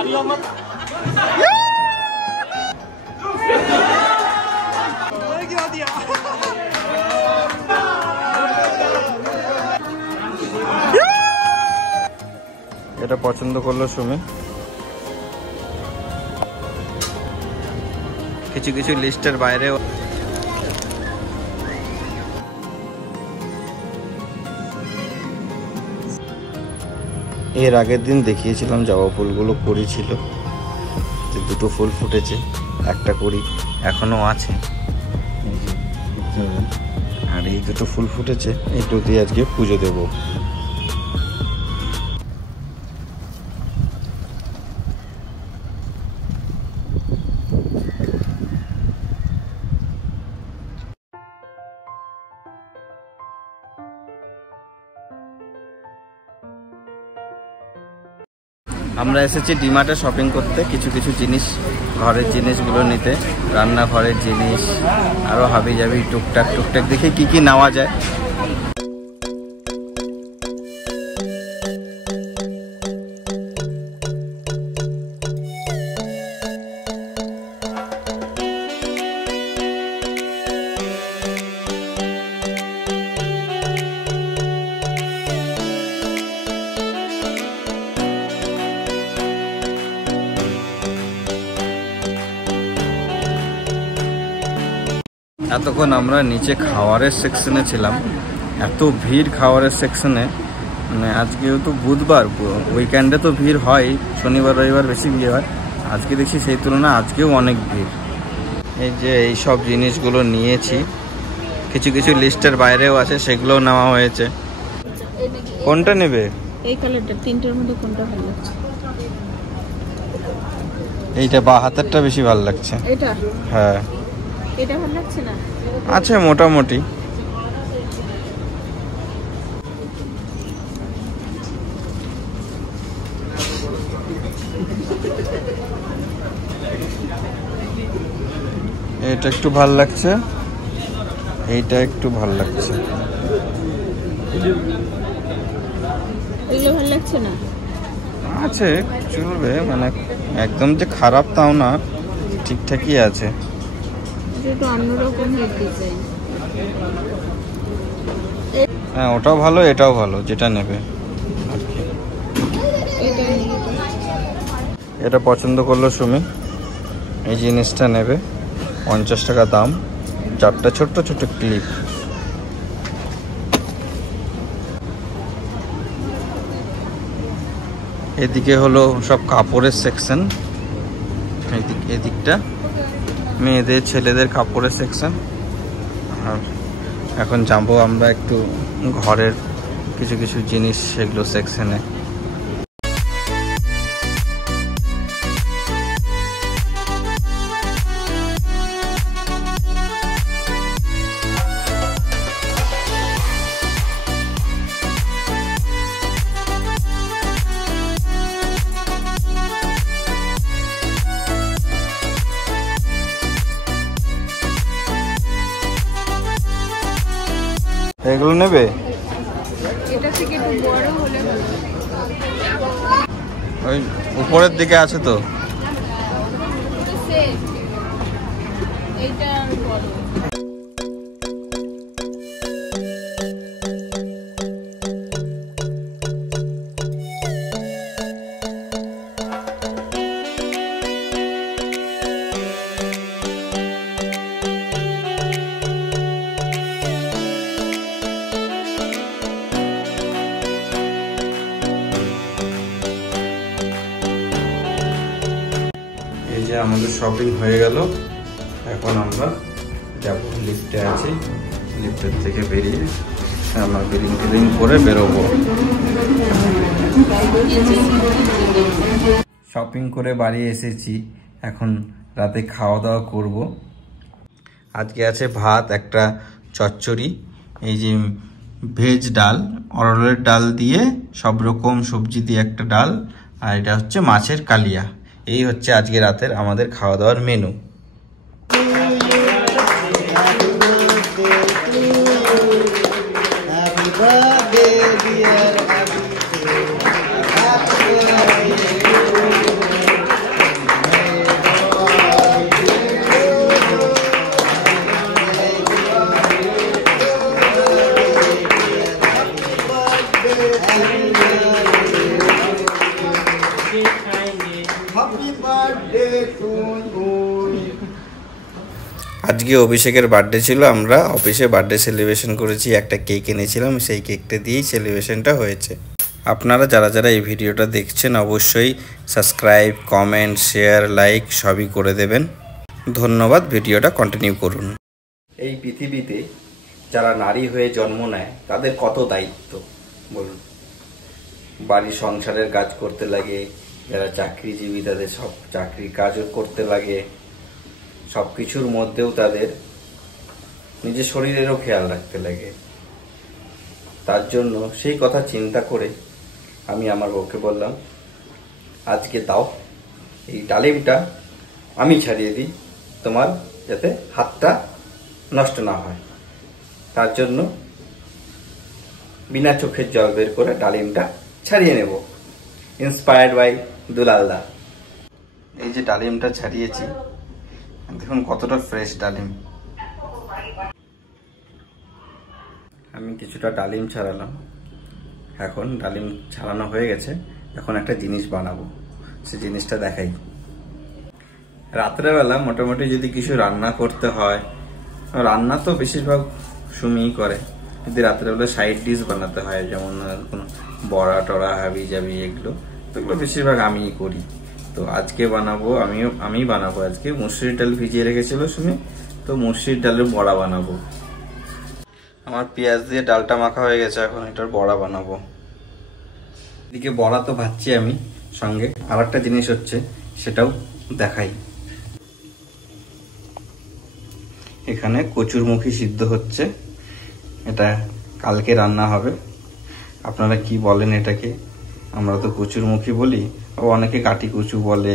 এটা পছন্দ করলো সুমি। কিছু কিছু লিস্টের বাইরেও এর আগের দিন দেখিয়েছিলাম জবা ফুলগুলো কুড়ি ছিল, দুটো ফুল ফুটেছে, একটা কুড়ি এখনো আছে, আর এই দুটো ফুল ফুটেছে, এইটু দিয়ে আজকে পুজো দেবো। আমরা এসেছি ডিমার্টে শপিং করতে, কিছু কিছু জিনিস, ঘরের জিনিসগুলো নিতে, রান্নাঘরের জিনিস, আরও হাবি জাবি টুকটাক দেখে কি কি নেওয়া যায়। এতক্ষণ আমরা নিচে খাওয়ারের সেকশনে ছিলাম, এত ভিড় খাওয়ারের সেকশনে, মানে আজকেও তো বুধবার, উইকেন্ডে তো ভিড় হয়, শনিবার রবিবার বেশি ভিড় হয়, আজকে দেখছি সেই তুলনায় আজকেও অনেক ভিড়। এই যে এই সব জিনিসগুলো নিয়েছি, কিছু কিছু লিস্টের বাইরেও আছে, সেগুলোও নেওয়া হয়েছে। কোনটা নেবে? এই কালারটা, তিনটার মধ্যে কোনটা ভালো লাগছে? এইটা বা হাতেরটা বেশি ভালো লাগছে। এটা? হ্যাঁ। এটা ভালো লাগছে না? আছে মোটামুটি। এটা একটু ভাল লাগছে, এইটা একটু ভাল লাগছে। এগুলো ভালো লাগছে না? আছে, চলবে, মানে একদম যে খারাপ তাও না, ঠিকঠাকই আছে। একটু অন্যরকম ডিজাইন। হ্যাঁ, ওটাও ভালো, এটাও ভালো, যেটা নেবে আর কি। এটা পছন্দ করলো সুমি, এই জিনিসটা নেবে, 50 টাকা দাম, 4টা ছোট্ট ছোট্ট ক্লিপ। এদিকে হলো সব কাপড়ের সেকশন, এদিকটা মেয়েদের ছেলেদের কাপড়ের সেকশন। আর এখন যাবো আমরা একটু ঘরের কিছু কিছু জিনিস, সেগুলো সেকশনে। এগুলো নেবে? এটা থেকে একটু বড় হলে ভালো। ওই উপরের দিকে আছে তো। এইটা বড়। এই যে আমাদের শপিং হয়ে গেল, এখন আমরা যাব লিফটে আছি, লিফটের থেকে বেরিয়ে আমরা বিলিং করে বেরোবো। শপিং করে বাড়ি এসেছি, এখন রাতে খাওয়া দাওয়া করব। আজকে আছে ভাত, একটা চচ্চড়ি, এই যে ভেজ ডাল, অরলের ডাল দিয়ে সব রকম সবজি দিয়ে একটা ডাল, আর এটা হচ্ছে মাছের কালিয়া। এই হচ্ছে আজকে রাতের আমাদের খাওয়া দাওয়ার মেনু। আজকে অভিষেকের বার্থডে ছিল, আমরা অফিসে বার্থডে সেলিব্রেশন করেছি, একটা কেক এনেছিলাম, সেই কেকটা দিয়েই সেলিব্রেশনটা হয়েছে। আপনারা যারা যারা এই ভিডিওটা দেখছেন অবশ্যই সাবস্ক্রাইব, কমেন্ট, শেয়ার, লাইক সবই করে দেবেন। ধন্যবাদ। ভিডিওটা কন্টিনিউ করুন। এই পৃথিবীতে যারা নারী হয়ে জন্ম নেয় তাদের কত দায়িত্ব বলুন। বাড়ির সংসারের কাজ করতে লাগে, যারা চাকরিজীবী তাদের সব চাকরির কাজও করতে লাগে, সব কিছুর মধ্যেও তাদের নিজের শরীরেরও খেয়াল রাখতে লাগে। তার জন্য সেই কথা চিন্তা করে আমি আমার বউকে বললাম, আজকে দাও এই ডালিমটা আমি ছাড়িয়ে দিই, তোমার যাতে হাতটা নষ্ট না হয়। তার জন্য বিনা চোখের জল বের করে ডালিমটা ছাড়িয়ে নেব, ইন্সপায়ার্ড বাই দুলালদা। এই যে ডালিমটা ছাড়িয়েছি, দেখুন কতটা ফ্রেশ ডালিম। আমি কিছুটা ডালিম ছাড়ালাম, এখন ডালিম ছাড়ানো হয়ে গেছে, এখন একটা জিনিস বানাবো, সে জিনিসটা দেখাই। রাত্রেবেলা মোটামুটি যদি কিছু রান্না করতে হয়, রান্না তো বেশিরভাগ সুমিই করে, যদি রাত্রেবেলা সাইড ডিশ বানাতে হয়, যেমন কোনো বড়া টড়া হাবি জাবি এগুলো বেশিরভাগ আমিই করি। তো আজকে বানাবো, আমি বানাবো আজকে মুসুরির ডাল ভিজিয়ে রেখেছিল সুমি, তো মুসুরির ডালের বড়া বানাবো। আমার পেঁয়াজ দিয়ে ডালটা মাখা হয়ে গেছে, এখন এটার বড়া বানাবো। এদিকে বড়া তো ভাজছি আমি, সঙ্গে আর একটা জিনিস হচ্ছে সেটাও দেখাই। এখানে কচুরমুখী সিদ্ধ হচ্ছে, এটা কালকে রান্না হবে। আপনারা কি বলেন এটাকে? আমরা তো কচুরমুখী বলি, অনেকে কাটি কচু বলে।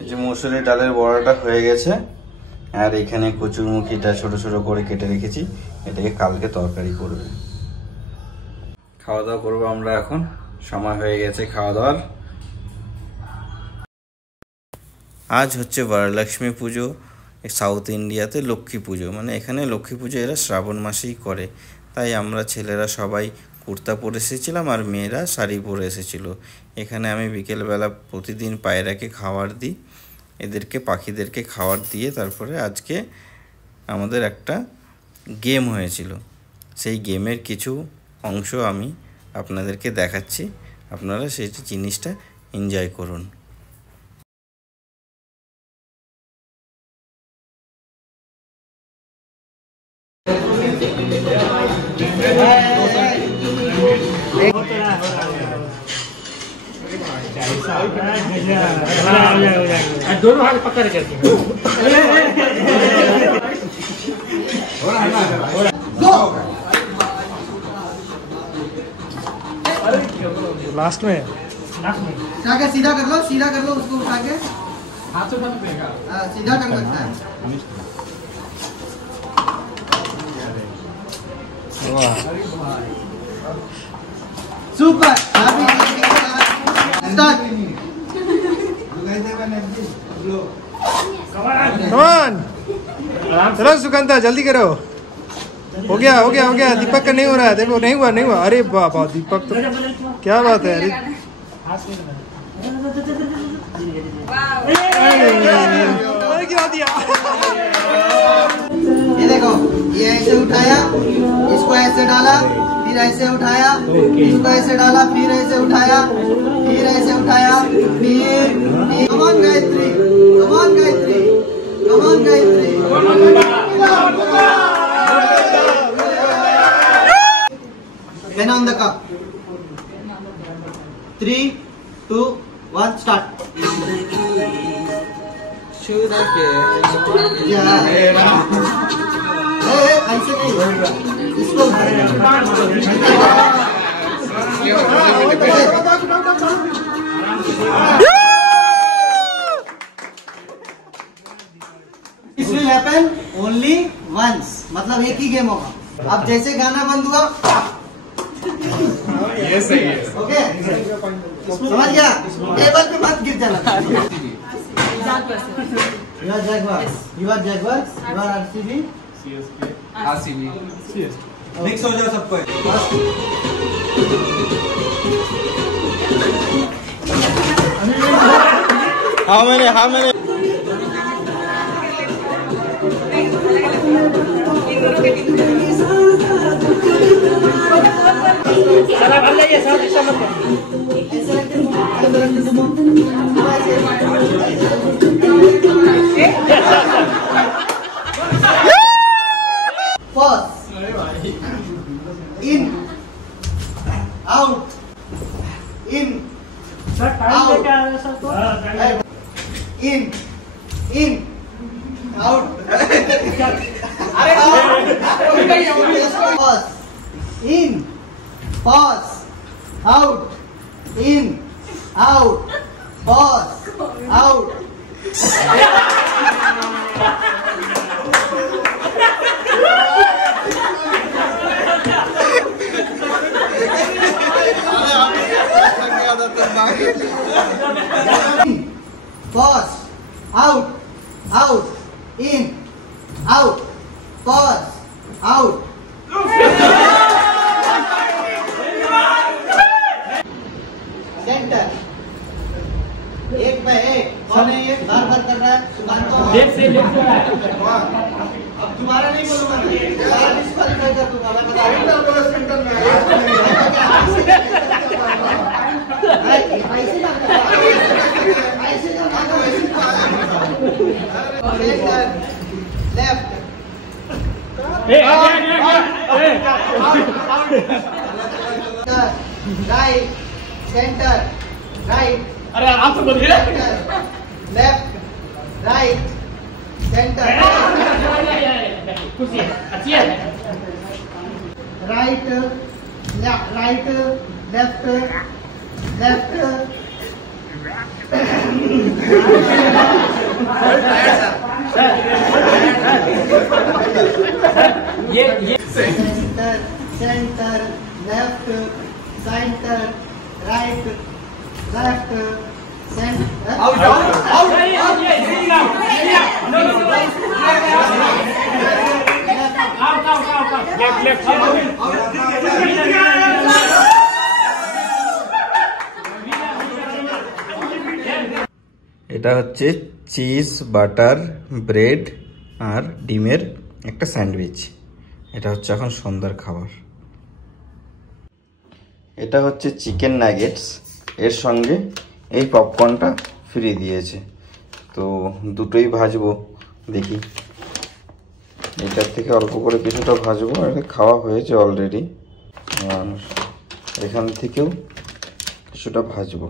এই যে মুসুরির ডালের বড়াটা হয়ে গেছে, আর এখানে কচুরমুখীটা ছোট ছোট করে কেটে রেখেছি, এটাকে কালকে তরকারি করবে। খাওয়া দাওয়া করবো আমরা, এখন সময় হয়ে গেছে খাওয়া দাওয়ার। আজ হচ্ছে বরলক্ষ্মী পুজো, সাউথ ইন্ডিয়াতে লক্ষ্মী পুজো, মানে এখানে লক্ষ্মী পুজো এরা শ্রাবণ মাসেই করে। তাই আমরা ছেলেরা সবাই কুর্তা পরে এসেছিলাম আর মেয়েরা শাড়ি পরে এসেছিল। এখানে আমি বিকেলবেলা প্রতিদিন পায়রাকে খাবার দিই, এদেরকে পাখিদেরকে খাবার দিয়ে তারপরে আজকে আমাদের একটা গেম হয়েছিল, সেই গেমের কিছু অংশ আমি আপনাদেরকে দেখাচ্ছি, আপনারা সেই জিনিসটা এনজয় করুন। दोनों हाथ पकड़ करके लास्ट में जाके सीधा कर लो उसको उठा के हाथ से बंद करेगा, सीधा कर सकता है। Super start. कमान चलो सुकांता जल्दी करो। हो गया दीपक का नहीं हो रहा है, देखो नहीं हुआ। अरे बाबा दीपक तो क्या बात है। अरे क्या दिया ये देखो, ये ऐसे उठाया, इसको ऐसे डाला, फिर ऐसे उठाया, इसको ऐसे डाला, फिर ऐसे उठाया, फिर ऐसे उठाया, फिर कमान गायत्री, कमान गायत्री, कमान Gayatri. Pen on the cup. 3, 2, 1, start. ऐसे नहीं, इसको This will happen only once, मतलब एक ही गेम होगा। अब जैसे गाना बंद हुआ, ये सही है। ओके समझ गया? टेबल पे मत गिर जाना। You are Jaguars. You are RCB. RCB mix हो जाओ सबको। हाँ मैंने Pause. In. Out. In. Out. In. In. Out. Pause. In. Pause. Out. In. Out. Pause. Out. Pause. Out. Out. In. Out. Pause. Out. Centre एक पे एक कौन है ये बार बार कर रहा है सुभान को लेफ्ट से अब दोबारा नहीं बोलूंगा मैं दोबारा डिस्क्वालीफाई कर दूंगा मैं बता रहा हूं सेंटर में ऐसे लेफ्ट राइट सेंटर राइट अरे आराम से बोलिए लेफ्ट राइट सेंटर खुशी अच्छी है राइट राइट लेफ्ट लेफ्ट ये centre centre left centre right left centre out out out এটা হচ্ছে চিজ বাটার ব্রেড আর ডিমের একটা স্যান্ডউইচ। এটা হচ্ছে এখন সন্ধ্যার খাবার। এটা হচ্ছে চিকেন নাগেটস, এর সঙ্গে এই পপকর্নটা ফ্রি দিয়েছে, তো দুটোই ভাজবো। দেখি এটার থেকে অল্প করে কিছুটা ভাজবো, এটা খাওয়া হয়েছে অলরেডি, আর এখান থেকেও কিছুটা ভাজবো।